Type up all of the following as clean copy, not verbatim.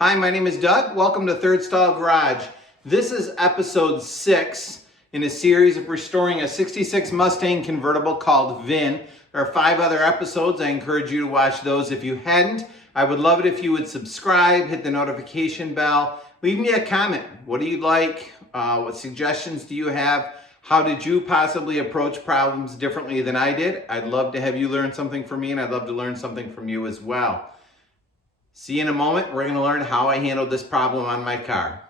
Hi, my name is Doug. Welcome to Third Stall Garage. This is episode 6 in a series of restoring a 66 Mustang convertible called VIN. There are 5 other episodes. I encourage you to watch those if you hadn't. I would love it if you would subscribe, hit the notification bell, leave me a comment. What do you like? What suggestions do you have? How did you possibly approach problems differently than I did? I'd love to have you learn something from me, and I'd love to learn something from you as well. See you in a moment. We're going to learn how I handled this problem on my car.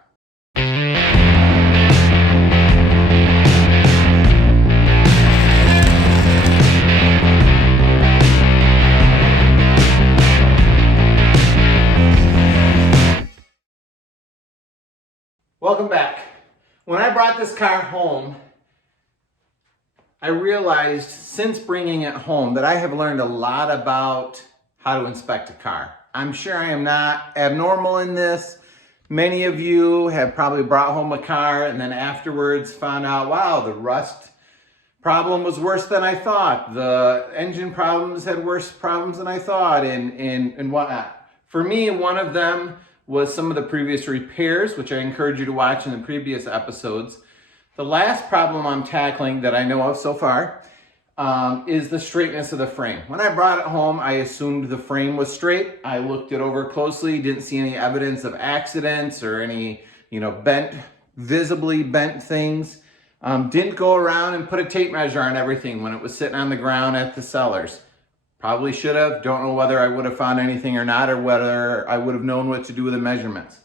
Welcome back. When I brought this car home, I realized since bringing it home that I have learned a lot about how to inspect a car. I'm sure I am not abnormal in this. Many of you have probably brought home a car and then afterwards found out, wow, the rust problem was worse than I thought. The engine problems had worse problems than I thought and whatnot. For me, one of them was some of the previous repairs, which I encourage you to watch in the previous episodes. The last problem I'm tackling that I know of so far is the straightness of the frame. When I brought it home, I assumed the frame was straight. I looked it over closely, didn't see any evidence of accidents or any, visibly bent things. Didn't go around and put a tape measure on everything when it was sitting on the ground at the sellers. Probably should have. Don't know whether I would have found anything or not, or whether I would have known what to do with the measurements.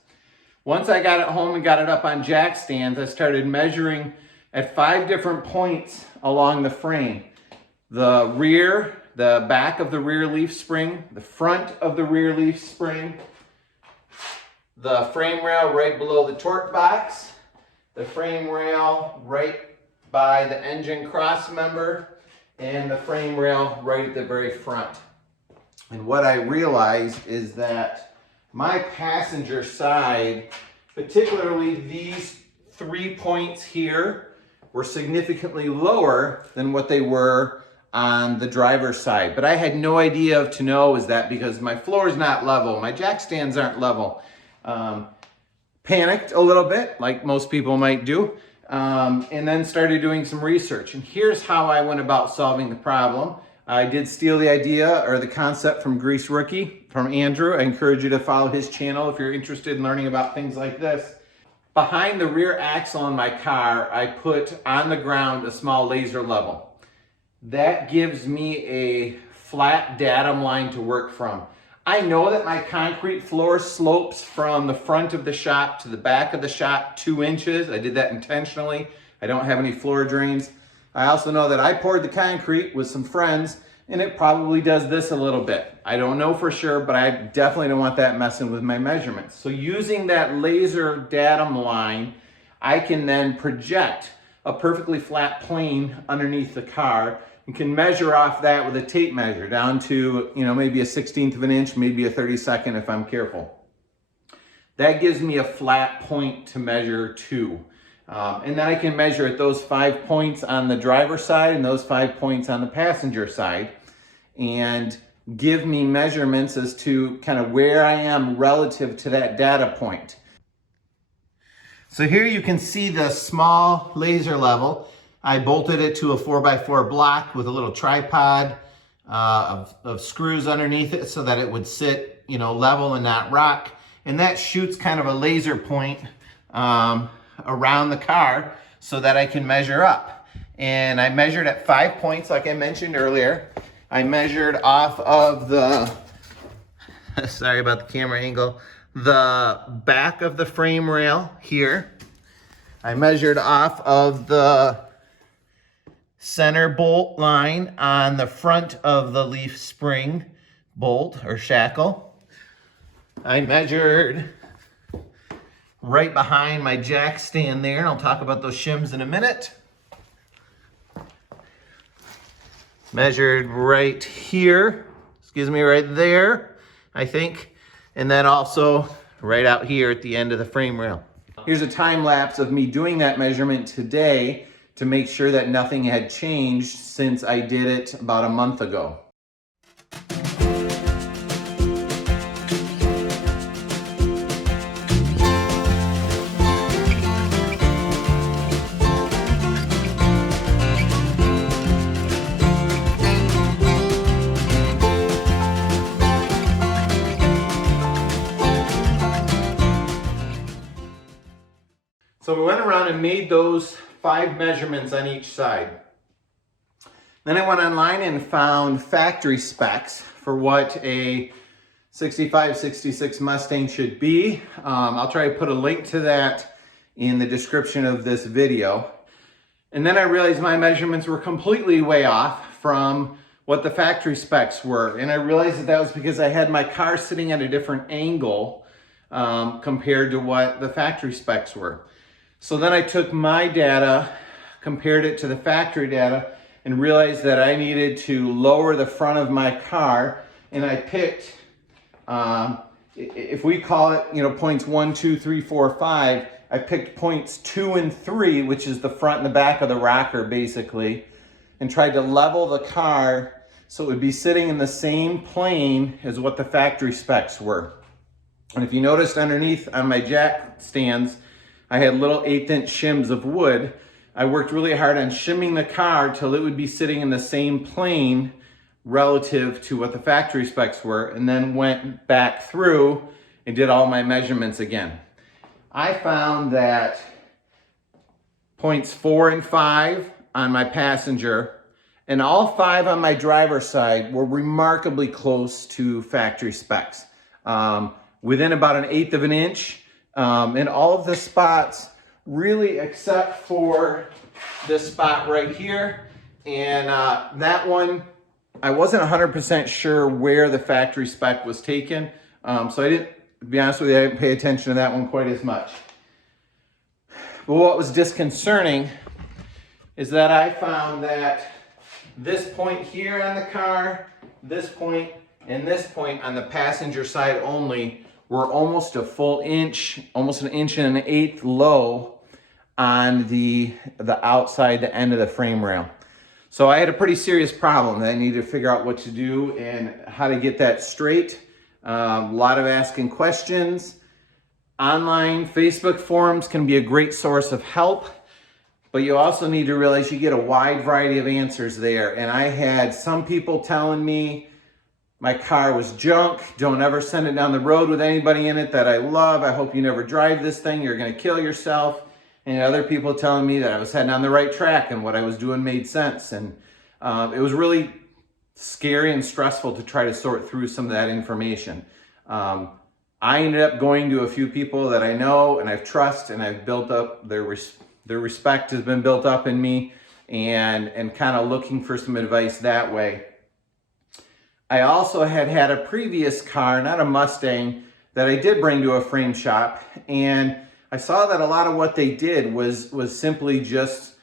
Once I got it home and got it up on jack stands, I started measuring at 5 different points along the frame. The rear, the back of the rear leaf spring, the front of the rear leaf spring, the frame rail right below the torque box, the frame rail right by the engine cross member, and the frame rail right at the very front. And what I realized is that my passenger side, particularly these 3 points here, were significantly lower than what they were on the driver's side. But I had no idea to know is that because my floor is not level, my jack stands aren't level. Panicked a little bit, like most people might do, and then started doing some research. And here's how I went about solving the problem. I did steal the idea or the concept from Grease Rookie, from Andrew. I encourage you to follow his channel if you're interested in learning about things like this. Behind the rear axle in my car, I put on the ground a small laser level. That gives me a flat datum line to work from. I know that my concrete floor slopes from the front of the shop to the back of the shop 2 inches. I did that intentionally. I don't have any floor drains. I also know that I poured the concrete with some friends and it probably does this a little bit. I don't know for sure, but I definitely don't want that messing with my measurements. So using that laser datum line, I can then project a perfectly flat plane underneath the car and can measure off that with a tape measure down to, maybe a 1/16 of an inch, maybe a 32nd if I'm careful. That gives me a flat point to measure to. And then I can measure at those 5 points on the driver's side and those 5 points on the passenger side and give me measurements as to kind of where I am relative to that data point. So here you can see the small laser level. I bolted it to a 4x4 block with a little tripod of screws underneath it so that it would sit, level and not rock. And that shoots kind of a laser point around the car so that I can measure up. And I measured at 5 points, like I mentioned earlier. I measured off of the, sorry about the camera angle, the back of the frame rail here. I measured off of the center bolt line on the front of the leaf spring bolt or shackle. I measured right behind my jack stand there, and I'll talk about those shims in a minute. Measured right here, right there, I think, and then also right out here at the end of the frame rail. Here's a time lapse of me doing that measurement today to make sure that nothing had changed since I did it about a month ago. So we went around and made those 5 measurements on each side. Then I went online and found factory specs for what a 65, 66 Mustang should be. I'll try to put a link to that in the description of this video. And then I realized my measurements were completely way off from what the factory specs were. And I realized that that was because I had my car sitting at a different angle compared to what the factory specs were. So then I took my data, compared it to the factory data, and realized that I needed to lower the front of my car. And I picked, if we call it, points 1, 2, 3, 4, 5, I picked points 2 and 3, which is the front and the back of the rocker basically, and tried to level the car so it would be sitting in the same plane as what the factory specs were. And if you noticed underneath on my jack stands, I had little 1/8" shims of wood. I worked really hard on shimming the car till it would be sitting in the same plane relative to what the factory specs were, and then went back through and did all my measurements again. I found that points 4 and 5 on my passenger and all 5 on my driver's side were remarkably close to factory specs. Within about 1/8 of an inch. And all of the spots, really except for this spot right here. And that one, I wasn't 100% sure where the factory spec was taken. So I didn't, to be honest with you, I didn't pay attention to that one quite as much. But what was disconcerting is that I found that this point here on the car, this point, and this point on the passenger side only were almost a full inch, almost 1 1/8 inches low on the outside, the end of the frame rail. So I had a pretty serious problem that I needed to figure out what to do and how to get that straight. A lot of asking questions. Online Facebook forums can be a great source of help, but you also need to realize you get a wide variety of answers there. And I had some people telling me my car was junk, don't ever send it down the road with anybody in it that I love, I hope you never drive this thing, you're gonna kill yourself. And other people telling me that I was heading on the right track and what I was doing made sense. And it was really scary and stressful to try to sort through some of that information. I ended up going to a few people that I know and I've trust, and I've built up, their respect has been built up in me, and kind of looking for some advice that way. I also had a previous car, not a Mustang, that I did bring to a frame shop, and I saw that a lot of what they did was simply just,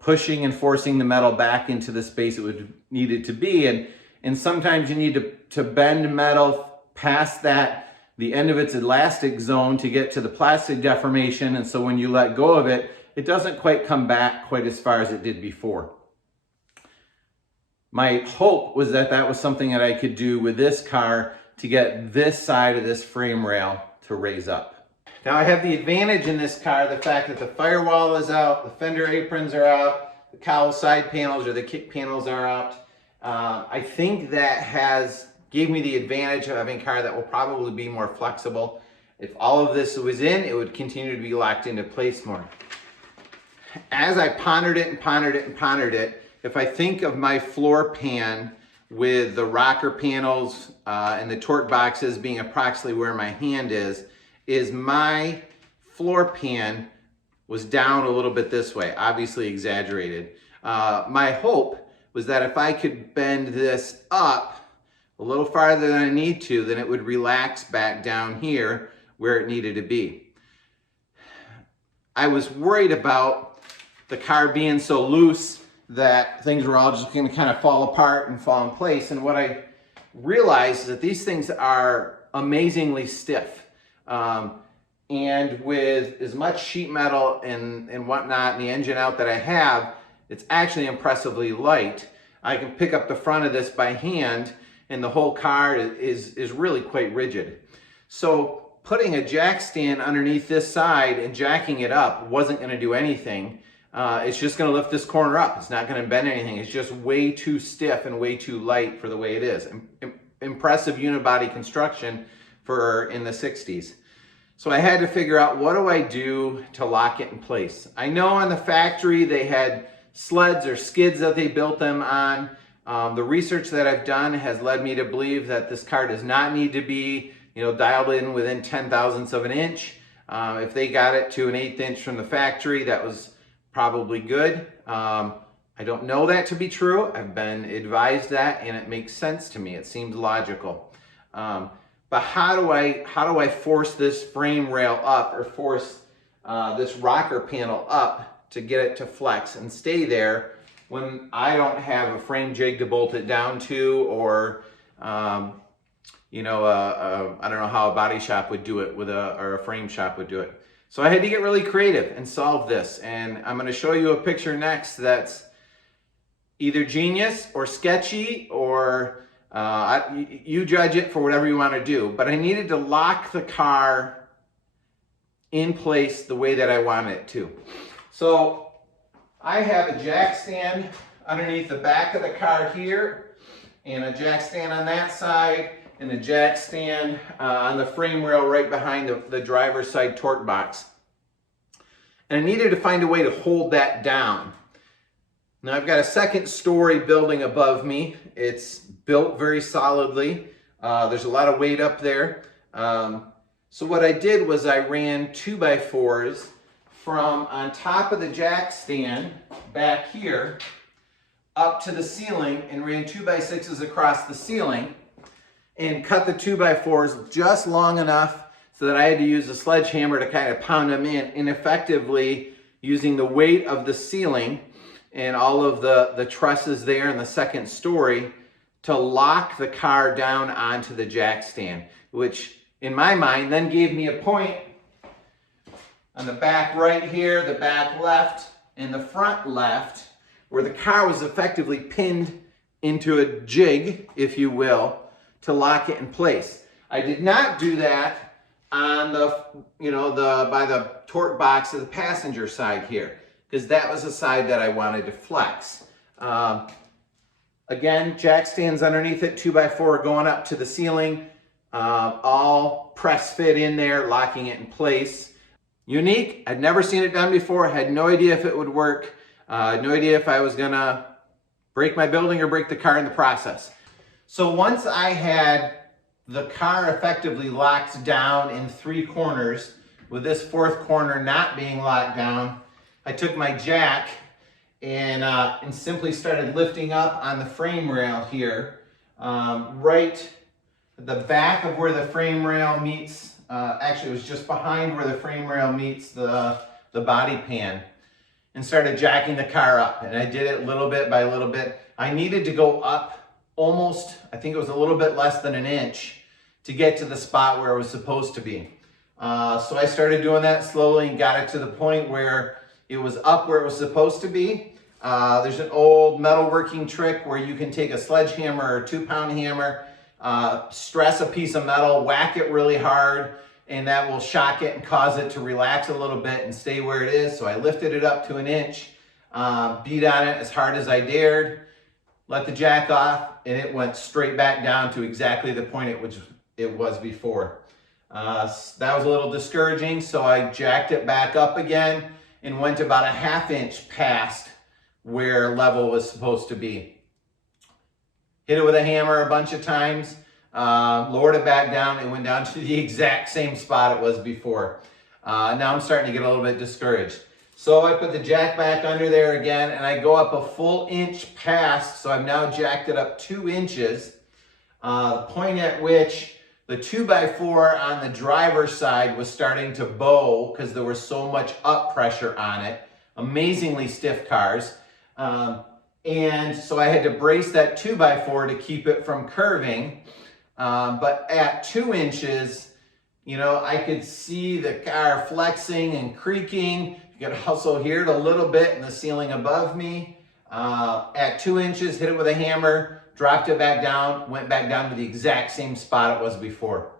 pushing and forcing the metal back into the space it would need it to be. And sometimes you need to bend metal past the end of its elastic zone to get to the plastic deformation. And so when you let go of it, it doesn't quite come back quite as far as it did before. My hope was that that was something that I could do with this car to get this side of this frame rail to raise up. Now I have the advantage in this car, the fact that the firewall is out, the fender aprons are out, the cowl side panels or the kick panels are out. I think that gave me the advantage of having a car that will probably be more flexible. If all of this was in, it would continue to be locked into place more. As I pondered it and pondered it and pondered it, if I think of my floor pan with the rocker panels and the torque boxes being approximately where my hand is my floor pan was down a little bit this way, obviously exaggerated. My hope was that if I could bend this up a little farther than I need to, then it would relax back down here where it needed to be. I was worried about the car being so loose that things were all just going to kind of fall apart and fall in place. And what I realized is that these things are amazingly stiff. And with as much sheet metal and whatnot and the engine out that I have, it's actually impressively light. I can pick up the front of this by hand and the whole car is really quite rigid. So putting a jack stand underneath this side and jacking it up wasn't going to do anything. It's just going to lift this corner up. It's not going to bend anything. It's just way too stiff and way too light for the way it is. Impressive unibody construction for in the 60s. So I had to figure out, what do I do to lock it in place? I know on the factory they had sleds or skids that they built them on. The research that I've done has led me to believe that this car does not need to be, dialed in within 10 thousandths of an inch. If they got it to an 1/8 inch from the factory, that was probably good. I don't know that to be true. I've been advised that, and it makes sense to me. It seems logical. But how do I force this frame rail up, or force this rocker panel up to get it to flex and stay there when I don't have a frame jig to bolt it down to, or I don't know how a body shop would do it or a frame shop would do it. So I had to get really creative and solve this, and I'm going to show you a picture next that's either genius or sketchy, or you judge it for whatever you want to do. But I needed to lock the car in place the way that I wanted it to. So I have a jack stand underneath the back of the car here, and a jack stand on that side, and a jack stand on the frame rail right behind the driver's side torque box. And I needed to find a way to hold that down. Now I've got a second story building above me. It's built very solidly. There's a lot of weight up there. So what I did was I ran 2x4s from on top of the jack stand back here up to the ceiling, and ran 2x6s across the ceiling, and cut the 2x4s just long enough so that I had to use a sledgehammer to kind of pound them in, and effectively using the weight of the ceiling and all of the trusses there in the second story to lock the car down onto the jack stand, which in my mind then gave me a point on the back right here, the back left, and the front left, where the car was effectively pinned into a jig, if you will, to lock it in place. I did not do that on by the torque box of the passenger side here, because that was the side that I wanted to flex. Again, jack stands underneath it, 2x4 going up to the ceiling, all press fit in there, locking it in place. Unique, I'd never seen it done before, had no idea if it would work, no idea if I was gonna break my building or break the car in the process. So once I had the car effectively locked down in 3 corners, with this 4th corner not being locked down, I took my jack and simply started lifting up on the frame rail here, right at the back of where the frame rail meets, actually it was just behind where the frame rail meets the body pan, and started jacking the car up. And I did it little bit by little bit. I needed to go up almost, I think it was a little bit less than an inch to get to the spot where it was supposed to be. So I started doing that slowly and got it to the point where it was up where it was supposed to be. There's an old metalworking trick where you can take a sledgehammer or a 2-pound hammer, stress a piece of metal, whack it really hard, and that will shock it and cause it to relax a little bit and stay where it is. So I lifted it up to an inch, beat on it as hard as I dared, let the jack off, and it went straight back down to exactly the point it was before. That was a little discouraging, so I jacked it back up again and went about a 1/2 inch past where level was supposed to be. Hit it with a hammer a bunch of times, lowered it back down, and went down to the exact same spot it was before. Now I'm starting to get a little bit discouraged. So I put the jack back under there again, and I go up a full inch past, so I've now jacked it up 2 inches. The point at which the 2x4 on the driver's side was starting to bow because there was so much up pressure on it. Amazingly stiff cars. And so I had to brace that 2x4 to keep it from curving. But at 2 inches, I could see the car flexing and creaking. You could also hear it a little bit in the ceiling above me. At 2 inches, hit it with a hammer, dropped it back down, went back down to the exact same spot it was before.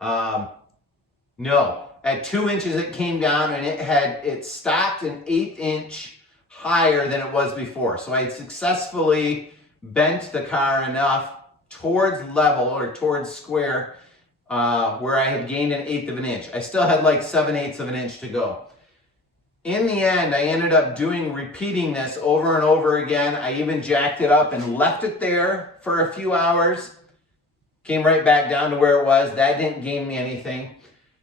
No, at 2 inches it came down, and it stopped an 1/8 inch higher than it was before. So I had successfully bent the car enough towards level or towards square where I had gained 1/8 of an inch. I still had like 7/8 of an inch to go. In the end, I ended up repeating this over and over again. I even jacked it up and left it there for a few hours. Came right back down to where it was. That didn't gain me anything.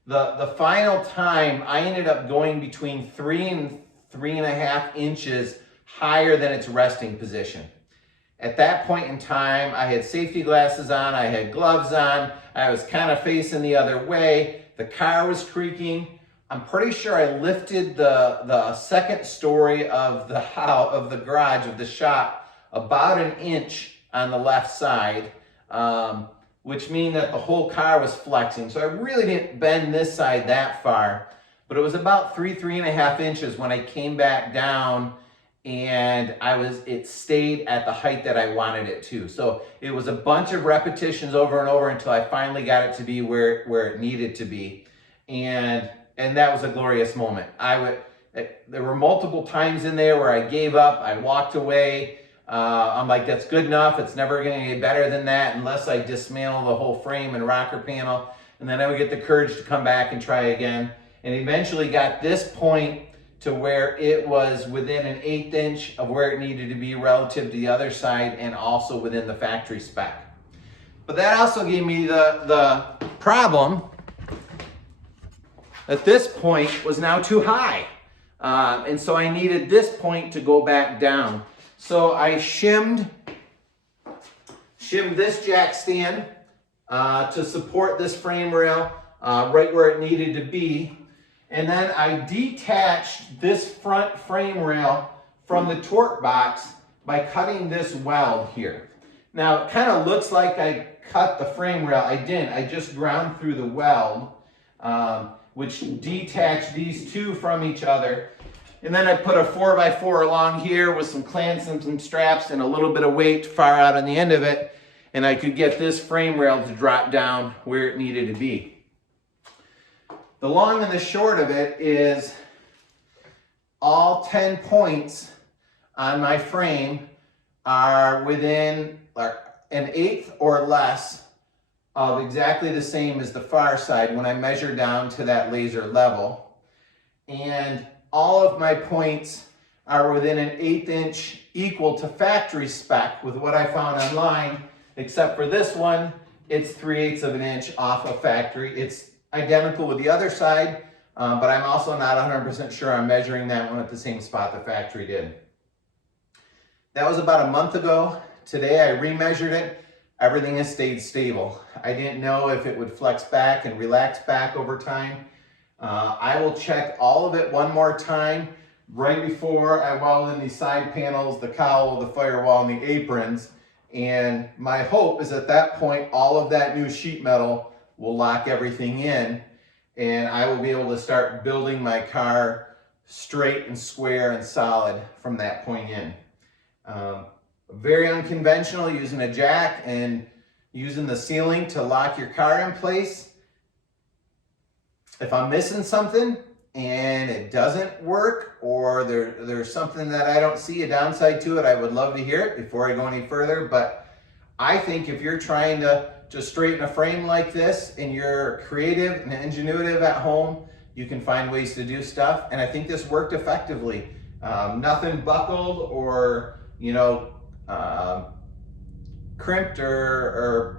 The final time, I ended up going between 3 and 3.5 inches higher than its resting position. At that point in time, I had safety glasses on, I had gloves on, I was kind of facing the other way, the car was creaking. I'm pretty sure I lifted the second story of the house, of the garage, of the shop, about 1 inch on the left side, which means that the whole car was flexing. So I really didn't bend this side that far, but it was about 3.5 inches when I came back down, and it stayed at the height that I wanted it to. So it was a bunch of repetitions over and over until I finally got it to be where it needed to be. And that was a glorious moment. There were multiple times in there where I gave up, I walked away. I'm like, that's good enough. It's never gonna get better than that unless I dismantle the whole frame and rocker panel. And then I would get the courage to come back and try again. And eventually got this point to where it was within 1/8 inch of where it needed to be relative to the other side, and also within the factory spec. But that also gave me the problem that this point was now too high. And so I needed this point to go back down. So I shimmed this jack stand to support this frame rail right where it needed to be. And then I detached this front frame rail from the torque box by cutting this weld here. Now it kind of looks like I cut the frame rail. I didn't. I just ground through the weld, which detached these two from each other. And then I put a 4x4 along here with some clamps and some straps and a little bit of weight far out on the end of it, and I could get this frame rail to drop down where it needed to be. The long and the short of it is all 10 points on my frame are within 1/8 or less of exactly the same as the far side when I measure down to that laser level. And all of my points are within 1/8 inch equal to factory spec with what I found online, except for this one, it's 3/8 of an inch off of factory. It's identical with the other side, but I'm also not 100% sure I'm measuring that one at the same spot the factory did. That was about a month ago. Today I remeasured it. Everything has stayed stable. I didn't know if it would flex back and relax back over time. I will check all of it one more time right before I weld in these side panels, the cowl, the firewall, and the aprons. And my hope is at that point, all of that new sheet metal will lock everything in, and I will be able to start building my car straight and square and solid from that point in. Very unconventional, using a jack and using the ceiling to lock your car in place. If I'm missing something and it doesn't work, or there's something that I don't see a downside to it, I would love to hear it before I go any further. But I think if you're trying to straighten a frame like this and you're creative and ingenuitive at home, you can find ways to do stuff. And I think this worked effectively. Nothing buckled or, crimped or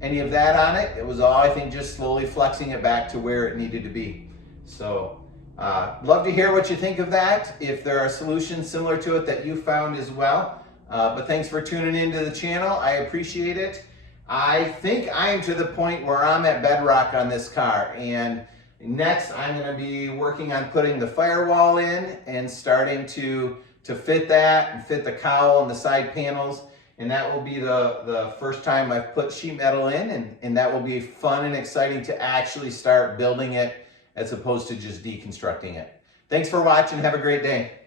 any of that on it. It was all, I think, just slowly flexing it back to where it needed to be. So love to hear what you think of that, if there are solutions similar to it that you found as well. But thanks for tuning into the channel. I appreciate it. I think I am to the point where I'm at bedrock on this car, and next I'm going to be working on putting the firewall in and starting to fit that and fit the cowl and the side panels. And that will be the first time I've put sheet metal in, and that will be fun and exciting to actually start building it as opposed to just deconstructing it. Thanks for watching. Have a great day.